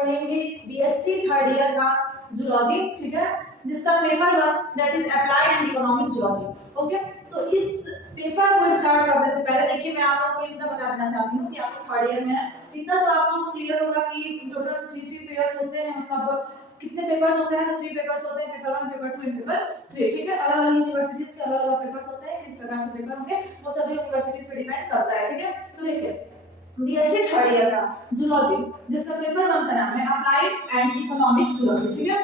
पढ़ेंगे BSc third year का zoology, ठीक है, जिसका paper 1 that is applied and economic zoology. Okay, तो इस पेपर को स्टार्ट करने से पहले देखिए मैं आप लोगों को इतना बता देना चाहती हूँ कि आप लोग थर्ड ईयर में है, इतना तो आप लोगों को क्लियर होगा कि टोटल 3 पेयर्स होते हैं, मतलब कितने पेपर्स होते हैं, तो 3 पेपर्स होते हैं, पेपर 1, पेपर 2 एंड पेपर 3, ठीक है। अलग अलग यूनिवर्सिटीज के अलग अलग पेपर्स होते हैं, किस प्रकार से पेपर होंगे वो सभी यूनिवर्सिटीज पे डिपेंड करता है, ठीक है। तो देखिए बीएससी थर्ड ईयर का जूलॉजी जिसका पेपर 1 का नाम है अप्लाइड एंड इकोनॉमिक जूलॉजी, ठीक है,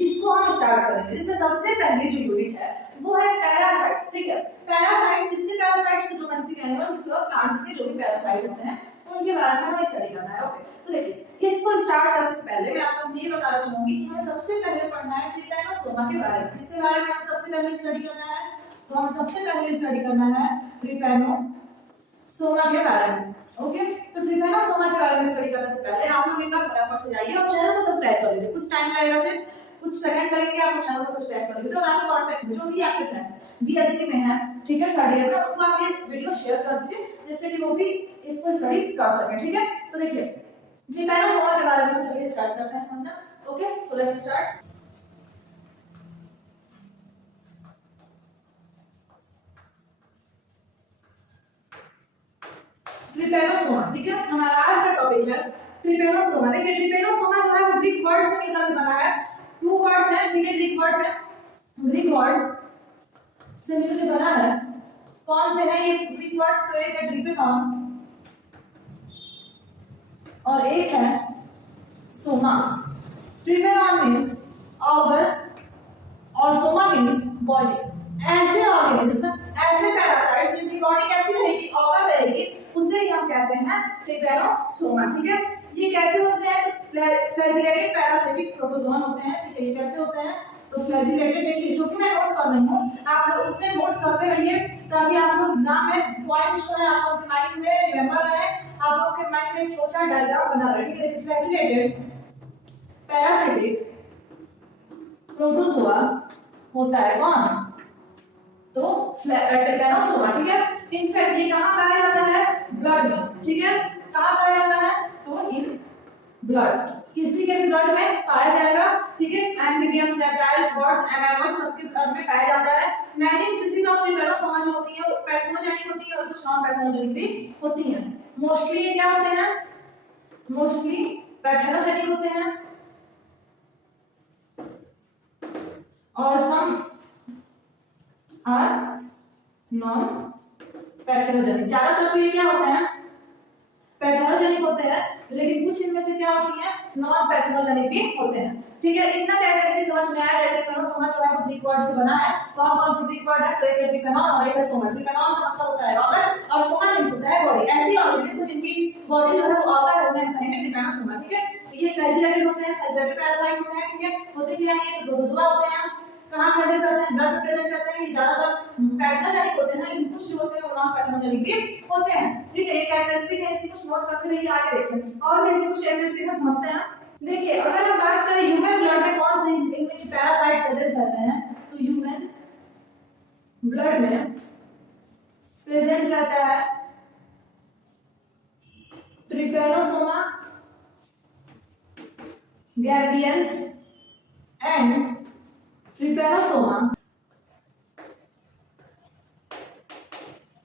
इसको हम स्टार्ट करेंगे। इसमें सबसे पहली जो यूनिट है वो है पैरासाइट्स, ठीक है। पैरासाइट्स किसके पैरासाइट्स, जो डोमेस्टिक एनिमल्स और प्लांट्स के जो भी पैरासाइट होते हैं उनके बारे में हमें स्टडी करना है। ओके, तो देखिए इसको स्टार्ट करने से पहले मैं आपको ये बताना चाहूंगी कि हमें सबसे पहले पढ़ना है ट्रिपैनोसोमा के बारे में। किसके बारे में हमें सबसे पहले स्टडी करना है, तो हमें सबसे पहले स्टडी करना है ट्रिपैनोसोमा के बारे में। ओके, तो ट्रिपैनोसोमा के बारे में स्टडी करने से पहले आप लोग एक बार फटाफट से जाइए और चैनल को सब्सक्राइब कर लीजिए। कुछ टाइम लगेगा, सिर्फ कुछ सेकंड लगेंगे, आप चैनल को सब्सक्राइब कर लीजिए और आपके कांटेक्ट में जो भी आपके फ्रेंड्स बीएससी में है, ठीक है, थर्ड ईयर में, उनको आप ये वीडियो शेयर कर दीजिए जिससे कि वो भी इसको स्टडी कर सकें, ठीक है। तो देखिए ट्रिपैनोसोमा के बारे में चलिए स्टार्ट करते हैं समझना। Okay, so let's start. Trypanosoma, ठीक है, हमारा आज का टॉपिक है ट्रिपैनोसोमा। देखिए ट्रिपैनोसोमा जो है वो ग्रीक वर्ड से निकल बना है, 2 वर्ड्स हैं, ठीक है, ग्रीक वर्ड में, ग्रीक वर्ड से मिलकर बना है। कौन से है ये ग्रीक वर्ड, तो एक है ट्रिपेनॉन और एक है सोमा। ट्रिपेनॉन मींस ऑर्गन और सोमा मींस बॉडी। ऐसे ऑर्गेनिज्म, ऐसे पैरासाइट्स जिनकी बॉडी कैसी रहेगी, ऑर्गन रहेगी, उसे ही हम कहते हैं ट्रिपैनोसोमा, ठीक है। ये कैसे होते हैं, तो फ्लैजिलेटेड पैरासिटिक प्रोटोजोआ होते हैं, ठीक है। ये कैसे होते हैं, तो फ्लैजिलेटेड, देखिए जो भी मैं नोट कर रही हूँ आप लोग उसे नोट करते रहिए ताकि आप लोग एग्जाम में पॉइंट्स जो है आप लोगों के माइंड में रिमेंबर रहे, आप लोग के माइंड में फ्लो चार्ट डायग्राम बना रहे, ठीक है। फ्लैजिलेटेड पैरासिटिक प्रोटोजोआ होता है कौन, तो ट्रिपैनोसोमा, ठीक है। इनफैक्ट ये कहाँ पाया जाता है, ब्लड में, ठीक है। कहाँ पाया जाता है, तो इन ब्लड, किसी के भी ब्लड में पाया जाएगा, ठीक है। एम्फीबियंस, रेप्टाइल्स, बर्ड्स, मैमल्स सबके ब्लड में पाया जाता है। मैनी स्पीशीज ऑफ ट्रिपैनोसोमा जो होती है वो पैथोजेनिक होती है और कुछ नॉन पैथोजेनिक भी होती है। मोस्टली ये क्या होते हैं, मोस्टली पैथोजेनिक होते हैं और सम आर नॉन पैथोजेनिक। ज्यादातर तो ये क्या होते हैं, पैथोजेनिक होते हैं, लेकिन कुछ इनमें से क्या होती है, नॉन पैथोजेनिक भी होते हैं, ठीक है। इतना कैरेक्टरिस्टिक समझ में आया। ट्रिपैनोसोमा जो है वो ग्रीक वर्ड से बना है। कौन कौन सी ग्रीक वर्ड है, तो एक है ट्रिपैनॉन और एक है सोमा। ट्रिपैनॉन का मतलब होता है ऑर्गन और सोमा मींस होता है बॉडी। ऐसी ऑर्गेनिज्म जिनकी बॉडी जो है वो ऑर्गन है उन्हें कहेंगे ट्रिपैनोसोमा, ठीक है। ये फ्लैजिलेटेड होते हैं, फ्लैजिलेटेड पैरासाइट होते हैं, ठीक है। होते क्या है, ये प्रोटोजोआ होते हैं, कहां प्रेजेंट करते हैं, ब्लड में प्रेजेंट करते हैं। ये ज्यादातर पैथोजेनिक होते हैं, लेकिन कुछ जो होते हैं वो नॉन पैथोजेनिक भी होते हैं, ठीक है। ये कैरेक्टरिस्टिक है, इसी कुछ नोट करते रहिए, आगे देखिए और भी ऐसी कुछ कैरेक्टरिस्टिक हम समझते हैं। देखिए अगर हम बात करें ह्यूमन ब्लड में कौन से इनमें पैरासाइट प्रेजेंट करते हैं, तो ह्यूमन ब्लड में प्रेजेंट रहता है ट्रिपैनोसोमा गैबियंस एंड ट्रिपैनोसोमा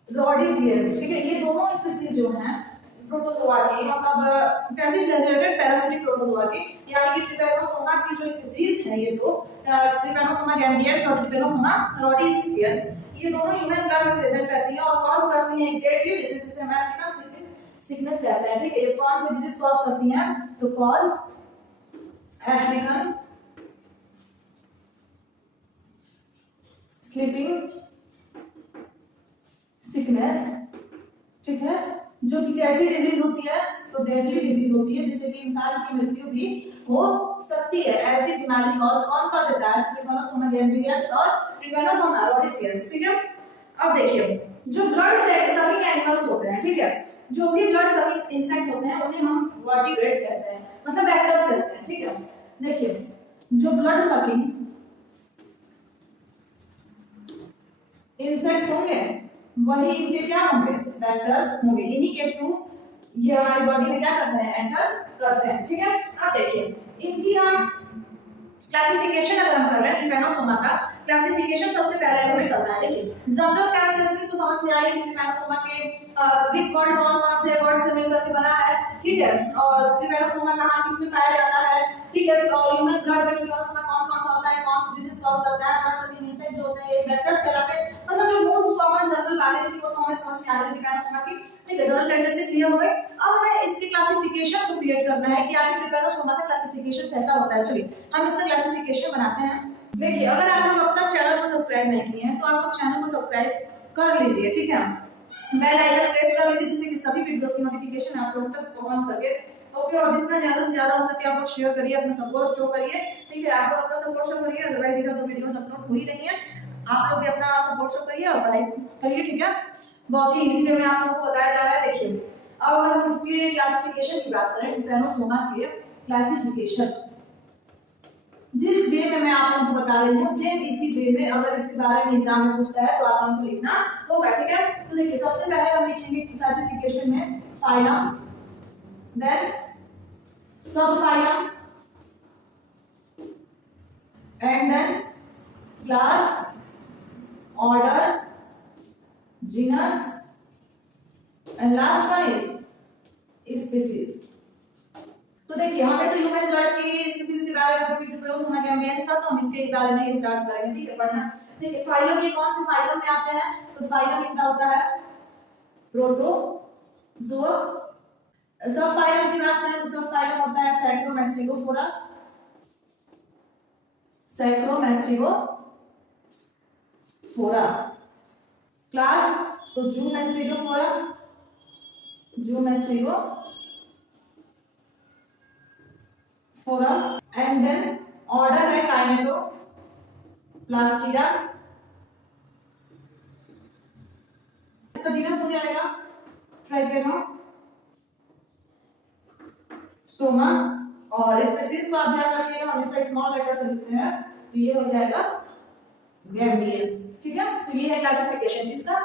रॉडिसियंस, ठीक है। ये दोनों स्पीशीज जो हैं प्रोटोजोआ की, मतलब कैसी फ्लैजिलेटेड पैरासिटिक प्रोटोजोआ की, यानी कि ट्रिपैनोसोमा की जो स्पीशीज है ये दो, ट्रिपैनोसोमा गैम्बियंस और ट्रिपैनोसोमा रॉडिसियंस, ये दोनों ह्यूमन ब्लड में प्रेजेंट रहती हैं और कॉज करती हैं डेडली डिजीज जिसे अमेरिकन सिकनेस कहते हैं, ठीक है। ये कौन से डिजीज कॉज करती हैं, तो कॉज अफ्रीकन स्लीपिंग सिकनेस, ठीक है, जो कि कैसी डिजीज होती है, तो डेडली डिजीज होती है जिससे कि इंसान की मृत्यु भी हो सकती है। ऐसी बीमारी कौन कर देता है, ट्रिपैनोसोमा गैम्बियंस और ट्रिपैनोसोमा रॉडिसियंस, ठीक है। अब देखिए जो ब्लड सकिंग एनिमल्स होते हैं, ठीक है, जो भी ब्लड सकिंग इंसेक्ट होते हैं उन्हें हम वर्टिब्रेट कहते हैं, मतलब वेक्टर्स कहते हैं, ठीक है। देखिए जो ब्लड सकिंग इंसेक्ट होंगे वही इनके क्या होंगे, वेक्टर्स होंगे। इन्हीं के थ्रू ये हमारी बॉडी में क्या करते हैं, एंटर करते हैं। ठीक है, अब देखिए इनकी हम क्लासिफिकेशन अगर हम कर रहे हैं ट्रिपैनोसोमा का क्लासिफिकेशन सबसे पहले हमें करना है। देखिए जनरल कैरेक्टरिस्टिक तो समझ में आई कि ट्रिपैनोसोमा के ग्रीक वर्ड कौन-कौन से वर्ड से मिलकर के बना है, ठीक है, और ट्रिपैनोसोमा कहाँ किसमें पाया जाता है, ठीक है, और ह्यूमन ब्लड में ट्रिपैनोसोमा कौन-कौन सा होता है, कौन सी डिजीज कॉज करता है, कौन से इंसेक्ट जो होते हैं ये वेक्टर्स कहलाते हैं। मतलब जो मोस्ट कॉमन जनरल बातें थी वो तो हमें समझ में आ गई ट्रिपैनोसोमा की, ठीक है, जनरल कैरेक्टरिस्टिक क्लियर हो गए। अब हमें इसके क्लासिफिकेशन को क्रिएट करना है कि आखिर ट्रिपैनोसोमा का क्लासिफिकेशन कैसा होता है। चलिए हम इसका क्लासिफिकेशन बनाते हैं। देखिए अगर आप लोग अब तक चैनल को सब्सक्राइब नहीं किए हैं तो आप लोग चैनल को सब्सक्राइब कर लीजिए, ठीक है, बेल आइकन प्रेस कर लीजिए जिससे कि सभी वीडियोस की नोटिफिकेशन आप लोगों तक पहुंच सके। ओके, और जितना ज्यादा से ज्यादा हो सके आप लोग शेयर करिए, अपना सपोर्ट शो करिए, ठीक है, आप लोग अपना सपोर्ट शो करिए, अदरवाइज इधर तो वीडियोस अपलोड हो ही रही हैं, आप लोग भी अपना सपोर्ट शो करिए और पढ़ाई करिए, ठीक है, बहुत ही इजी वे में आप लोगों को बताया जा रहा है। देखिए अब अगर हम इसके क्लासिफिकेशन की बात करें ट्रिपैनोसोमा के क्लासिफिकेशन जिस वे में मैं आप लोगों को बता रही हूँ सेम इसी वे में अगर इसके बारे में एग्जाम में पूछता है तो आप हमको लिखना होगा, ठीक है। तो देखिए सबसे पहले हम लिखेंगे क्लासिफिकेशन में फाइलम, देन सब phylum and then class, order, genus and last one is species. तो देखिए हमें तो ह्यूमन ब्लड की स्पीसीज के बारे में जो कि ट्रिपैनोसोमा के एम्बियंस था तो हम इनके बारे में स्टार्ट करेंगे, ठीक है, पढ़ना। देखिए फाइलम ये कौन से फाइलम में आते हैं, तो फाइलम इनका होता है प्रोटोजोआ। सब फाइलम की बात करें तो सब फाइलम होता है सैक्रोमैस्टिगोफोरा, सैक्रोमैस्टिगोफोरा। क्लास तो जूमैस्टिगोफोरा, जूमैस्टिगोफोरा एंड देन ऑर्डर है काइनेटोप्लास्टिडा, इसका जीनस हो जाएगा ट्राइपेनोसोमा और स्पीशीज को आप ध्यान रखिएगा हमेशा स्मॉल लेटर से लिखते हैं तो ये हो जाएगा गैम्बियंस, ठीक है। तो ये है क्लासिफिकेशन किसका,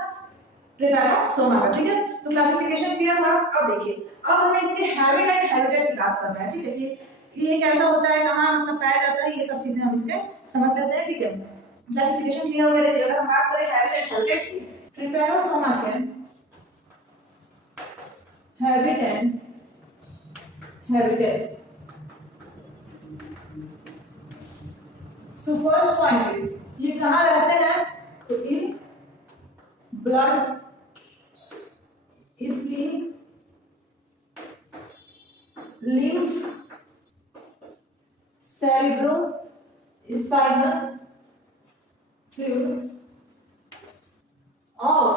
ट्रिपैनोसोमा का, ठीक है। तो क्लासिफिकेशन क्लियर हुआ। अब देखिए अब हमें इसके हैबिट एंड हैबिटेट की बात करना है, ठीक है, कि ये कैसा होता है, कहाँ मतलब पाया जाता है, ये सब चीजें हम इसके समझ लेते हैं, ठीक है। क्लासिफिकेशन क्लियर हो गया। देखिए अगर हम बात करें हैबिट एंड हैबिटेट की, ट्रिपैनोसोमा के habit and habitat, so first point is ये कहाँ रहते हैं, तो in blood, spleen, lymph, cerebro spinal fluid of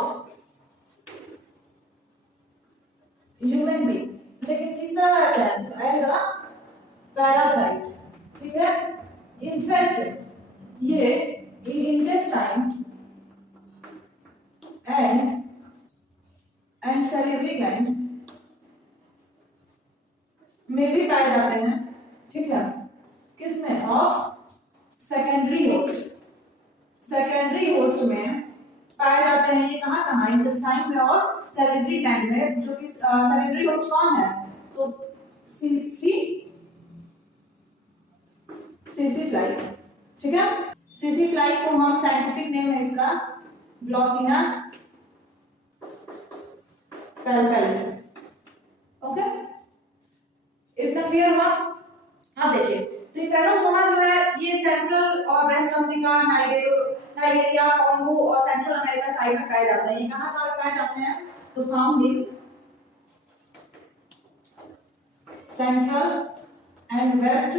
human being. लेकिन किस तरह रहता है, एज अ पैरासाइट, ठीक है। इनफैक्ट ये इन इंटेस्टाइन एंड सैलिवरी ग्लैंड में भी पाए जाते हैं, ठीक है, किसमें, of secondary host, secondary host में पाए जाते हैं। ये कहाँ कहाँ, इंटेस्टाइन में और सैलिवरी ग्लैंड में, जो कि सेकेंडरी होस्ट कौन है, तो सीसी फ्लाई, ठीक है। सीसी फ्लाई को हम साइंटिफिक नेम है इसका ग्लॉसिना पैल्पेलिस, ओके, इतना क्लियर हुआ। अब देखिए ट्रिपैनोसोमा जो है ये सेंट्रल और वेस्ट अफ्रीका, नाइजीरिया, कॉन्गो और सेंट्रल अमेरिका साइड में पाए जाते हैं। ये कहाँ कहाँ पाए जाते हैं, तो found in central and west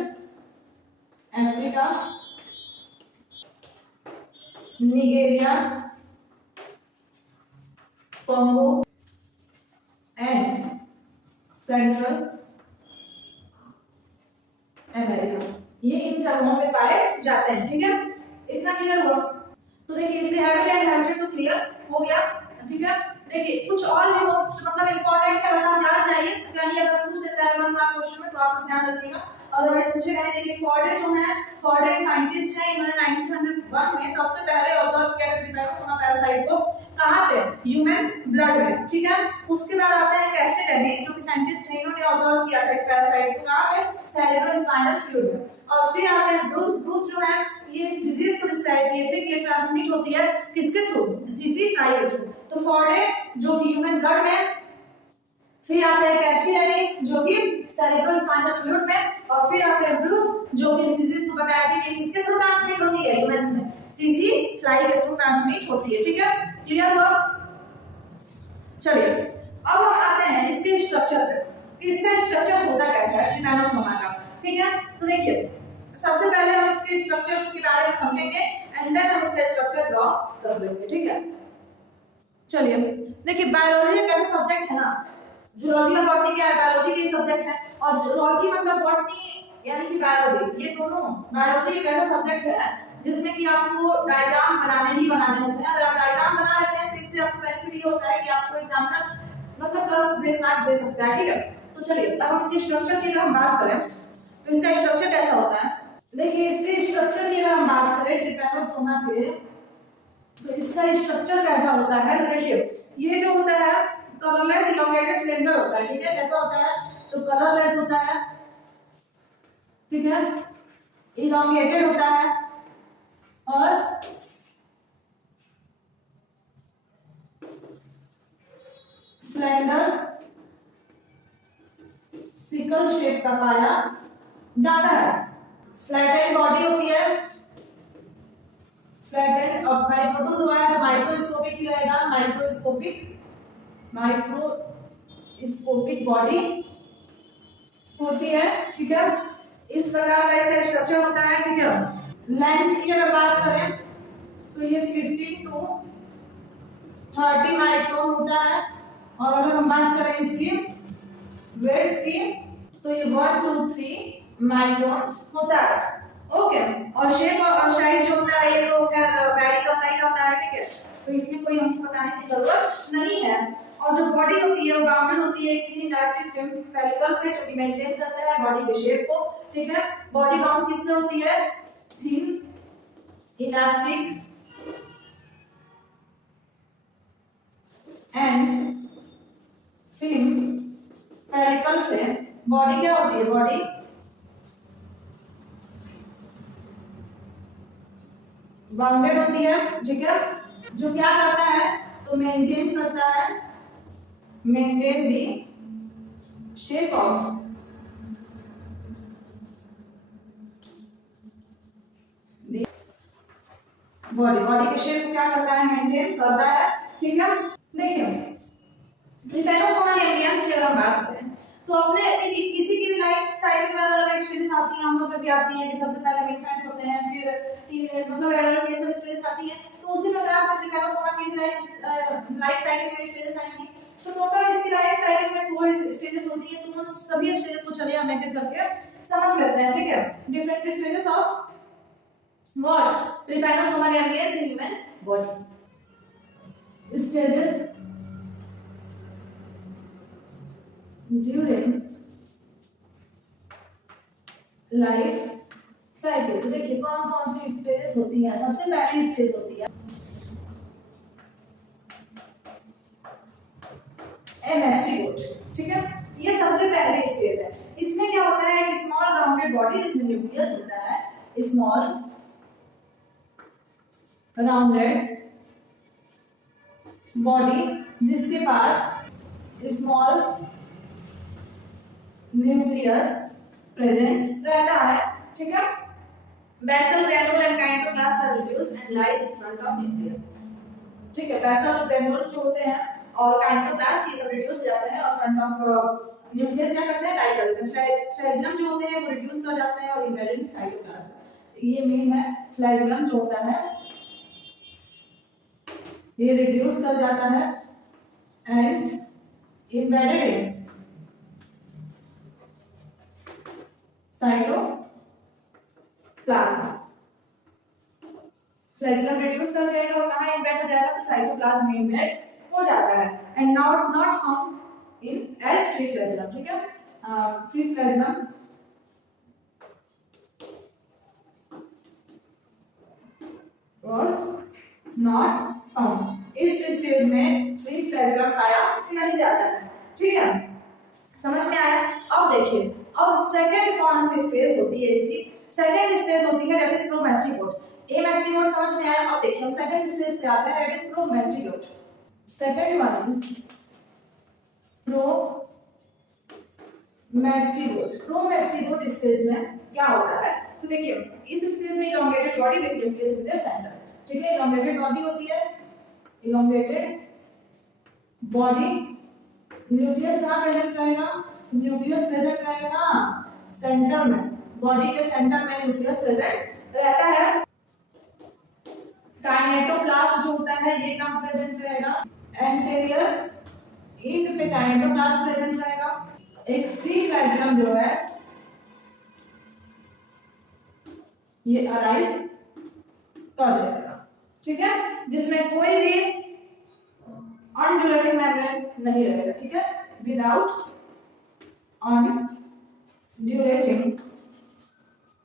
Africa, Nigeria, Congo and central America, ये इन जगहों पे पाए जाते हैं, ठीक है, इतना क्लियर हुआ। तो देखिए इससे हैबिट एंड हैबिटेट तो क्लियर हो गया, ठीक है। देखिए कुछ और भी मतलब इंपॉर्टेंट है, बस आप जान जाइए, यानी अगर पूछ देता है 1 मार्क क्वेश्चन में तो आप ध्यान रखिएगा, अदरवाइज पूछेगा नहीं। देखिए फोर्डे जो है, फोर्डे एक साइंटिस्ट है, इन्होंने 1901 में सबसे पहले ऑब्जर्व किया ट्रिपैनोसोमा पैरासाइट को, कहां पे, ह्यूमन ब्लड में, ठीक है। उसके बाद आते हैं कैस्टेलनी जो कि साइंटिस्ट है, इन्होंने ऑब्जर्व किया था इस पैरासाइट को, कहां पे, सेरेब्रोस्पाइनल फ्लूइड में। और फिर आते हैं ब्रूस, ब्रूस जो है ये इस डिजीज को डिस्क्राइब किए थे कि ये ट्रांसमिट होती है किसके थ्रू, सीसी फ्लाई के थ्रू। तो फोर्डे जो कि ह्यूमन ब्लड में, फिर आते हैं कैस्टिलियानी जो कि सेरेब्रोस्पाइनल फ्लूइड में, और फिर आते हैं ब्रूस जो कि इस डिजीज को बताया था कि किसके थ्रू ट्रांसमिट होती है, ह्यूमंस में, सीसी फ्लाई के थ्रू ट्रांसमिट होती है, ठीक है। क्लियर हुआ? चलिए अब हम आते हैं इसके स्ट्रक्चर पे, इसका स्ट्रक्चर होता कैसा है ट्रिपैनोसोमा का, ठीक है। तो देखिए सबसे पहले हम इसके स्ट्रक्चर के बारे में समझेंगे एंड देन हम इसका स्ट्रक्चर ड्रॉ कर लेंगे, ठीक है। चलिए देखिए बायोलॉजी का सब्जेक्ट है ना, जूलॉजी और बॉटनी क्या है, बायोलॉजी के सब्जेक्ट है, और जूलॉजी मतलब बॉटनी यानी कि बायोलॉजी, ये दोनों, बायोलॉजी एक ऐसा सब्जेक्ट है जिसमें कि आपको डायग्राम बनाने ही बनाने होते हैं। अगर आप डायग्राम बना लेते हैं तो इससे आपको बेनिफिट ये होता है कि आपको एग्जामिनर मतलब प्लस ग्रेस मार्क दे सकता है, ठीक है। तो चलिए अब हम इसके स्ट्रक्चर की अगर हम बात करें तो इसका स्ट्रक्चर कैसा होता है। देखिए इसके स्ट्रक्चर की अगर हम बात करें ट्रिपैनोसोमा के, तो इसका स्ट्रक्चर कैसा होता है, तो देखिए ये जो होता है कलरलेस इलोंगेटेड सिलेंडर होता है, ठीक है। कैसा होता है, तो कलरलेस होता है, ठीक है, इलोंगेटेड होता है, और सिलेंडर सिकल शेप का पाया जाता है। फ्लैटेंड बॉडी होती है, फ्लैटेंड, और माइक्रोटूज हुआ है तो माइक्रोस्कोपिक ही रहेगा, माइक्रोस्कोपिक बॉडी होती है, ठीक है। इस प्रकार का इसका स्ट्रक्चर होता है, ठीक है। लेंथ की अगर बात करें तो ये 15 to 30 माइक्रोन होता है, और अगर हम बात करें इसकी वेट की तो ये 1 to 3 माइक्रोन होता है, ओके। और शेप और साइज जो होता है ये तो खैर वैरी करता ही रहता है, ठीक है। तो इसमें कोई हमको बताने की जरूरत नहीं है। और जो बॉडी होती है वो बाउंडेड होती है एक थिन इलास्टिक फिल्म पेलिकल से जो कि मेंटेन करता है बॉडी के शेप को, ठीक है। बॉडी बाउंड किससे होती है, thin elastic and film pellicle से बॉडी क्या होती है, बॉडी बाउंडेड होती है, ठीक है। जो क्या करता है, तो मेंटेन करता है, maintain the shape of body, body के शेप को क्या करता है, मेंटेन करता है, ठीक है। देखिए ट्रिपैनोसोमा एम्बियंस की अगर हम बात करें तो अपने देखिए किसी की भी लाइफ साइकिल में अलग अलग स्टेजेस आती हैं, हम लोग भी आती हैं कि सबसे पहले इन्फेंट होते हैं, फिर टीनेज मतलब एडल्ट ये सब स्टेज आती है। तो उसी प्रकार से ट्रिपैनोसोमा की लाइफ साइकिल में स्टेजेस आएंगी। तो टोटल इसकी लाइफ साइकिल में 4 स्टेजेस होती है, तो हम सभी स्टेजेस को चलिए हम एक एक करके समझ लेते हैं, ठीक है। Different stages of what, Trypanosoma ambience in human body, stages during life cycle. तो देखिए कौन कौन सी स्टेजेस होती हैं। सबसे पहली स्टेज होती है एमेस्टिगोट, ठीक है। ये सबसे पहली स्टेज है। इसमें क्या होता है, एक स्मॉल राउंडेड बॉडी जिसमें न्यूक्लियस होता है, स्मॉल राउंडेड बॉडी जिसके पास स्मॉल न्यूक्लियस प्रेजेंट रहता है, ठीक है। Basal granule and kinetoplast are reduced and lies in front of nucleus, ठीक है। बेसल ग्रैन्यूल्स जो होते हैं और काइंटोप्लास्ट ये सब रिड्यूस हो जाते हैं और फ्रंट ऑफ न्यूक्लियस क्या करते हैं, लाई करते हैं। फ्लैजिलम जो होते हैं वो रिड्यूस कर जाते हैं और एम्बेडेड इन साइटोप्लाज्म। ये मेन है फ्लैजिलम जो होता है ये रिड्यूस कर जाता है and embedded in cytoplasm. Flagellum reduce कर जाएगा और कहाँ एम्बेड हो जाएगा, तो साइटोप्लाज्म में एम्बेड हो जाता है and not found in as free flagellum, ठीक है। Free flagellum was not found। इस स्टेज में फ्री फ्लैजिलम पाया नहीं जाता है। ठीक है, समझ में आया। अब देखिए, अब सेकंड कौन सी स्टेज होती है इसकी? सेकंड स्टेज होती है दैट इज प्रोमैस्टिकोट। ए मैस्टिकोट समझ में आया। अब देखिए हम सेकंड स्टेज पे आते हैं, that is promastigote. Second one is promastigote. Promastigote stage में क्या होता है? तो देखिए इस स्टेज में इलोंगेटेड बॉडी देखिए प्लेस इन द सेंटर। ठीक है, इलोंगेटेड बॉडी होती है, इलोंगेटेड बॉडी। न्यूक्लियस कहाँ प्रेजेंट रहेगा? न्यूक्लियस प्रेजेंट रहेगा सेंटर में, बॉडी के सेंटर में न्यूक्लियस प्रेजेंट रहता है। काइनेटोप्लास्ट जो होता है ये कहाँ प्रेजेंट रहेगा? एंटेरियर एंड पे काइनेटोप्लास्ट प्रेजेंट रहेगा। एक फ्री फ्लैजिलम जो है ये अराइज कर जाएगा। ठीक है, जिसमें कोई भी अनड्यूलेटिंग मेम्ब्रेन नहीं रहेगा। ठीक है, विदाउट अनड्यूलेटिंग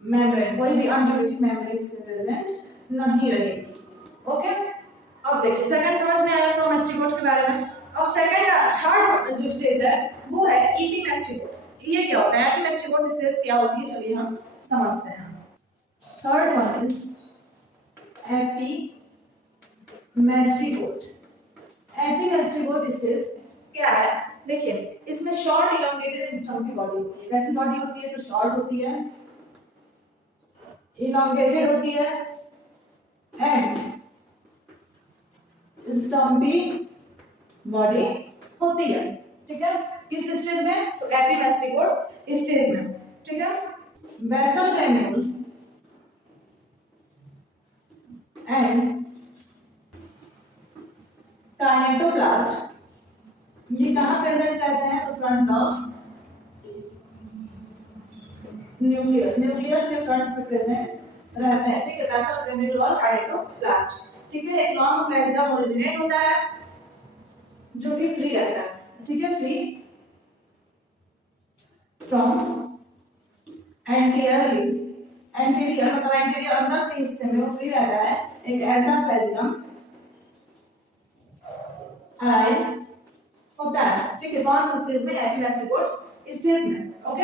मेम्ब्रेन, कोई भी अनड्यूलेटिंग मेम्ब्रेन इसमें प्रेजेंट नहीं रहेगी। ओके, अब देखिए सेकंड समझ में आया प्रोमैस्टिकोट के बारे में। अब सेकंड थर्ड जो स्टेज है वो है एपीमैस्टिकोट। ये क्या होता है? एपीमैस्टिकोट स्टेज क्या होती है, चलिए हम समझते हैं। Third one is epimastigote. Epimastigote stage क्या है? देखिए इसमें शॉर्ट इलोंगेटेड स्टम्पी बॉडी होती है। कैसी बॉडी होती है? तो शॉर्ट होती है, इलोंगेटेड होती है एंड स्टम्पी बॉडी होती है। ठीक है, किस स्टेज में? तो एपीमैस्टिकोट स्टेज में। ठीक है, बेसल ग्रैन्यूल एंड काइनेटोप्लास्ट ये कहाँ प्रेजेंट रहते हैं? तो फ्रंट ऑफ न्यूक्लियस, न्यूक्लियस के फ्रंट पे प्रेजेंट रहते हैं। ठीक है, बेसल ग्रैन्यूल और काइनेटोप्लास्ट। ठीक है, एक लॉन्ग फ्लैजिलम ओरिजिनेट होता है जो कि फ्री रहता है। ठीक है, फ्री फ्रॉम एंटीरियर, एंटीरियर मतलब एंटीरियर अंदर के हिस्से में वो फ्री रहता है। एक ऐसा फ्लैजिलम अराइज होता है। ठीक है, कौन सी स्टेज में? एपीमैस्टिकोट स्टेज में। ओके,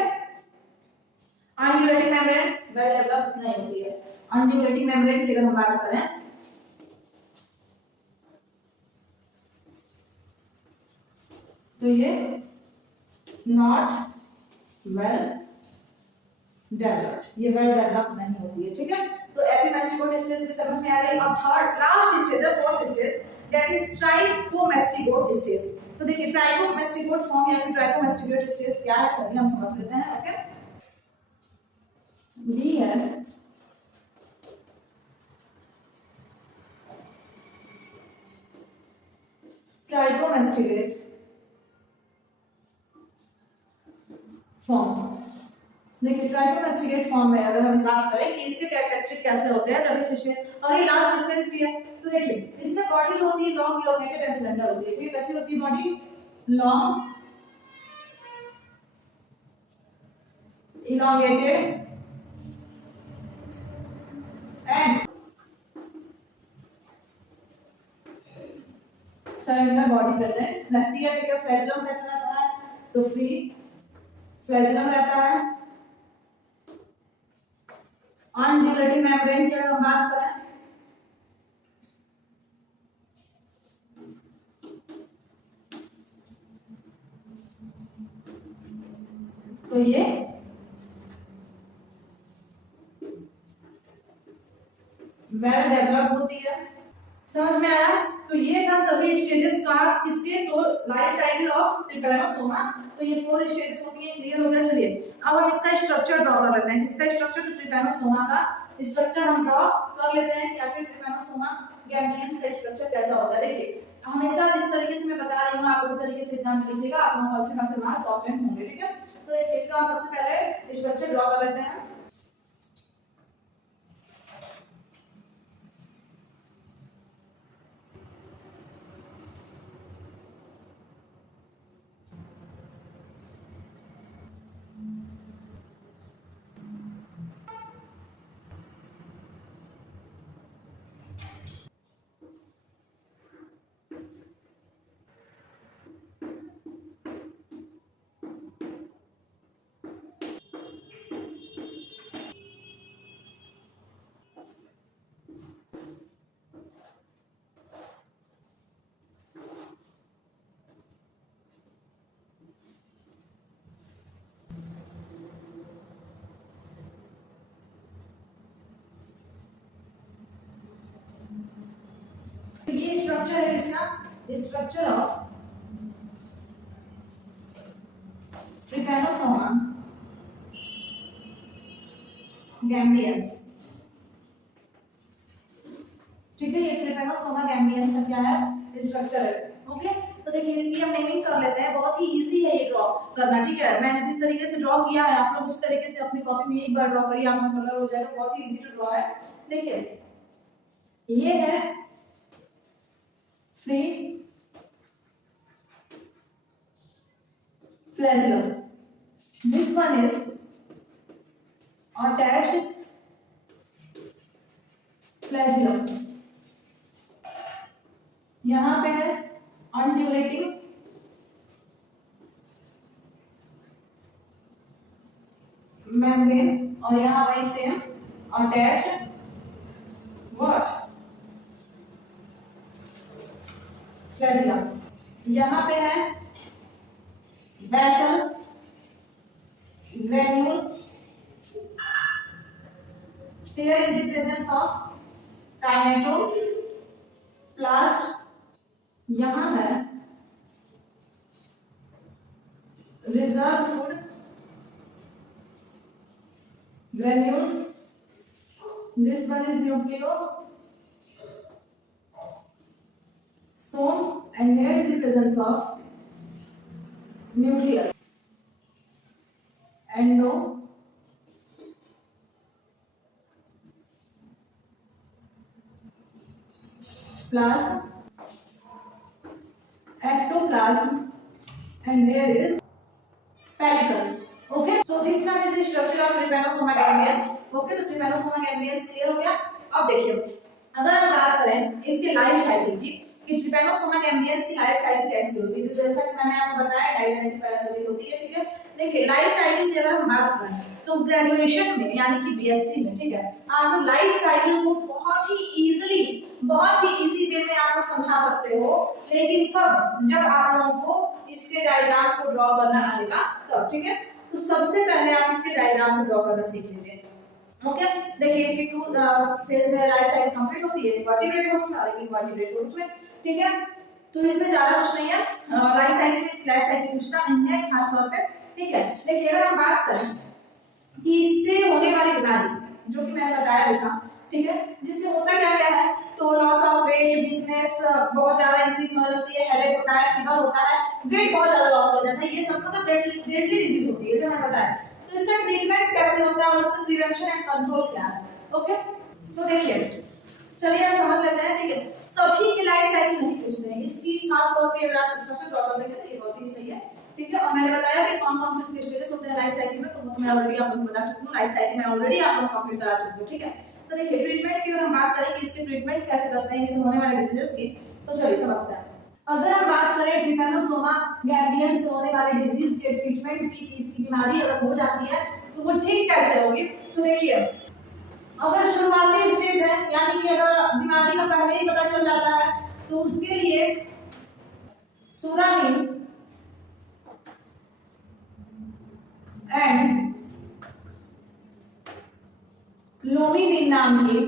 अनड्यूलेटिंग मेम्ब्रेन वेल डेवलप नहीं होती है। अनड्यूलेटिंग मेम्ब्रेन की अगर हम बात करें तो ये नॉट वेल डेवलप्ड, ये वेल डेवलप नहीं होती है। ठीक है, तो एपीमैस्टिकोट स्टेज भी समझ में आ गई। अब थर्ड लास्ट स्टेज है, fourth stage, that is trichomastigote stage. तो देखिए ट्राइकोमैस्टिकोट फॉर्म या फिर ट्राइकोमैस्टिकोट स्टेज क्या है सर, हम समझ लेते हैं। ओके, डी है ट्राइकोमैस्टिकेट फॉर्म। देखिए ट्राइकोमैस्टिकेट फॉर्म में अगर हम बात करें कि इसके कैरेक्टरिस्टिक कैसे होते हैं, जब इस स्टेज और ये लास्ट स्टेज भी है, तो देखिए इसमें बॉडी होती है लॉन्ग इलोंगेटेड एंड सिलेंडर होती है। ठीक है, कैसी होती है body? Long elongated and cylinder body present रहती है। ठीक है, फ्लैजिलम कैसा रहता है? तो फ्री फ्लैजिलम रहता है। अनड्यूलेटिंग मेम्ब्रेन की अगर हम बात करें तो ये वेल डेवलप होती है। समझ में आया? तो ये था सभी स्टेजेस का किसके? तो लाइफ साइकिल ऑफ ट्रिपैनोसोमा। तो ये 4 स्टेजेस होती है। क्लियर हो गया? चलिए अब हम इसका स्ट्रक्चर ड्रॉ कर लेते हैं। इसका स्ट्रक्चर तो ट्रिपैनोसोमा का स्ट्रक्चर हम ड्रॉ कर लेते हैं कि आखिर ट्रिपैनोसोमा गैंग्लियंस का स्ट्रक्चर कैसा होता है। देखिए हमेशा जिस तरीके से मैं बता रही हूँ आप उसी तरीके से एग्जाम में लिखिएगा, आप लोगों को अच्छे खासे मार्क्स ऑब्टेन होंगे। ठीक है, तो देखिए इसका हम सबसे पहले स्ट्रक्चर ड्रॉ कर लेते हैं। स्ट्रक्चर है किसका, स्ट्रक्चर ऑफ ट्रिपैनोसोमा गैम्बियंस। ठीक है, ये ट्रिपैनोसोमा गैम्बियंस का क्या है, स्ट्रक्चर है। ओके, तो देखिए इसकी हम नेमिंग कर लेते हैं, बहुत ही इजी है ये ड्रॉ करना। ठीक है, मैंने जिस तरीके से ड्रॉ किया है आप लोग उस तरीके से अपनी कॉपी में एक बार ड्रॉ करिए, आपका कलर हो जाएगा, बहुत ही इजी टू ड्रॉ है। देखिए ये है free flagellum, this one is attached flagellum, यहां पे है अनड्यूलेटिंग मेम्ब्रेन और यहाँ वही सेम अटैच्ड व्हाट फ्लैजिलम, यहाँ पे है basal granule, here is the presence of kinetoplast, यहाँ है reserve food granules, this one is nucleosome and here is the presence of nucleus, endoplasm, ectoplasm and here is pellicle. Okay, so this one is the structure of trypanosoma gambians. Okay, तो trypanosoma gambians clear हो गया। अब देखिए अगर हम बात करें इसके लाइफ साइकिल की कि trypanosoma gambians की लाइफ साइकिल कैसी होती है, तो जैसा कि मैंने आपको बताया डाइजेनेटिक पैरासिटिक होती है। ठीक है, देखिए लाइफ साइकिल की अगर हम बात करें तो ग्रेजुएशन में यानी कि बीएससी में, ठीक है, आप लोग लाइफ साइकिल को बहुत ही इजी वे में आप लोग समझा सकते हो, लेकिन कब, जब आप लोगों को इसके डायग्राम को ड्रॉ करना आएगा तब। ठीक है, तो सबसे पहले आप इसके डायग्राम को ड्रॉ करना सीख लीजिए। ओके, देखिए इसकी टू फेज में लाइफ साइकिल कंप्लीट होती है, वर्टिब्रेट होस्ट में और इनवर्टिब्रेट होस्ट में। ठीक है, तो इसमें ज्यादा कुछ नहीं है, लाइफ साइकिल में इसकी लाइफ साइकिल पूछना नहीं है खास तौर पे। ठीक है, देखिए अगर हम बात करें कि इससे होने वाली बीमारी जो कि मैंने बताया भी था, ठीक है, जिसमें होता क्या क्या है, तो लॉस ऑफ वेट, वीकनेस बहुत ज्यादा इंक्रीज होने लगती है, हेडेक होता है, फीवर होता है, वेट बहुत ज्यादा लॉस हो जाता है, ये सब मतलब डेडली डिजीज होती है, जैसे मैंने बताया। तो इसका ट्रीटमेंट कैसे होता है और इसका प्रिवेंशन एंड कंट्रोल क्या है। ओके, तो देखिए चलिए हम समझ लेते हैं। ठीक है, सभी की लाइफ साइकिल नहीं पूछते हैं, इसकी खास तौर पे अगर आप स्ट्रक्चर ड्रॉ कर लेंगे तो ये बहुत ही सही है। ठीक है, और मैंने बताया कि कौन कौन से इसके स्टेजेस होते हैं लाइफ साइकिल में, तो वो मैं ऑलरेडी आपको बता चुकी हूँ, लाइफ साइकिल में ऑलरेडी आपको कंप्लीट करा चुकी हूँ। ठीक है, तो देखिए ट्रीटमेंट की अगर हम बात करें कि इसके ट्रीटमेंट कैसे करते हैं इससे होने वाले डिजीजेस की, तो चलिए समझते हैं। अगर हम बात करें ट्रिपैनोसोमा गैम्बियंस से होने वाले डिजीज के ट्रीटमेंट की, इसकी बीमारी अगर हो जाती है तो वो ठीक कैसे होगी, तो देखिए अगर शुरुआती स्टेज है यानी कि अगर बीमारी का पहले ही पता चल जाता है तो उसके लिए सुरानिन एंड लोमिनिन नाम की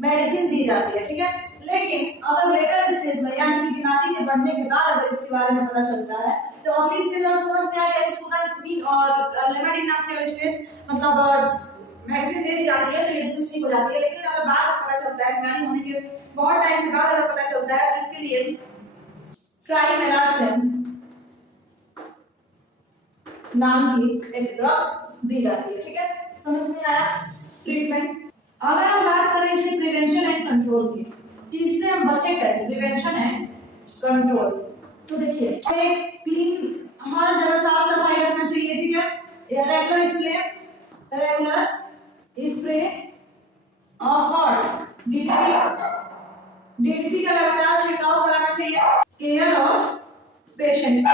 मेडिसिन दी जाती है। ठीक है, लेकिन अगर लेटर स्टेज में यानी कि बीमारी के बढ़ने के बाद अगर इसके बारे में पता चलता है तो अगली स्टेज में समझ में आ गया कि सुरानिन और लेमेडिन नाम के स्टेज मतलब मेडिसिन दे दी जाती है तो ये डिजीज ठीक हो जाती है। लेकिन अगर बाद में पता चलता है, बीमारी होने के बहुत टाइम के बाद अगर पता चलता है तो इसके लिए ट्राइमेलासिन नाम की एक ड्रग्स दी जाती है। ठीक है, समझ में आया ट्रीटमेंट। अगर हम बात करें इसके प्रिवेंशन एंड कंट्रोल की कि इससे हम बचे कैसे, प्रिवेंशन एंड कंट्रोल, तो देखिए एक क्लीन हमारा जगह साफ सफाई रखना चाहिए। ठीक है, regular spray of what DDT का लगातार छिड़काव कराना चाहिए। केयर ऑफ पेशेंट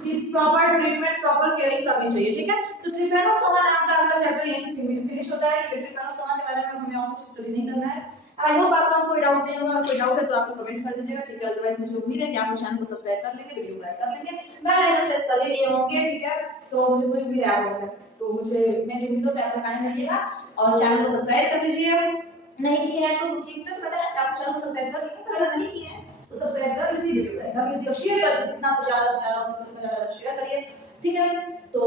की प्रॉपर ट्रीटमेंट, प्रॉपर केयरिंग करनी चाहिए। ठीक है, तो ट्रिपैनोसोमा नाम का आपका चैप्टर यहीं पे फिनिश होता है। ट्रिपैनोसोमा के बारे में हमें और कुछ स्टडी नहीं करना है। आई होप आप लोगों को कोई डाउट नहीं होगा, कोई डाउट है तो आप कमेंट कर दीजिएगा। ठीक है, अदरवाइज मुझे उम्मीद है कि आप लोग चैनल को सब्सक्राइब कर लेंगे, वीडियो को लाइक कर लेंगे, बेल आइकन प्रेस कर लिए होंगे। ठीक है, तो मुझे कोई उम्मीद है आप लोग से, तो मुझे मेरी उम्मीदों पे आप कायम रहिएगा और चैनल को सब्सक्राइब कर लीजिए। नहीं किए हैं तो कीमत पता है आप चैनल को सब्सक्राइब कर लीजिए, अगर नहीं किए हैं तो सब्सक्राइब कर लीजिए, वीडियो लाइक कर लीजिए और शेयर कर दीजिए, जितना से ज़्यादा हो सके उतना ज़्यादा शेयर करिए, ठीक है। तो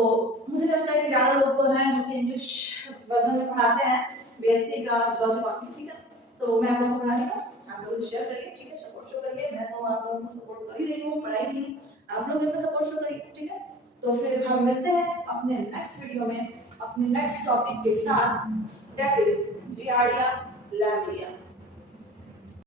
मुझे लगता है कि ज़्यादा लोग तो हैं जो कि इंग्लिश वर्जन में पढ़ाते हैं बीएससी का जूलॉजी बॉटनी, ठीक है। तो मैं आप लोगों को पढ़ा दूंगा, आप लोग शेयर करिए, ठीक है, सपोर्ट शो करिए। मैं तो आप लोगों को सपोर्ट कर ही रही हूँ, पढ़ाई रही हूँ, आप लोग इतना सपोर्ट शो करिए, ठीक है। तो फिर हम मिलते हैं अपने नेक्स्ट वीडियो में अपने नेक्स्ट टॉपिक के साथ, दैट इज जियार्डिया लैम्बिया।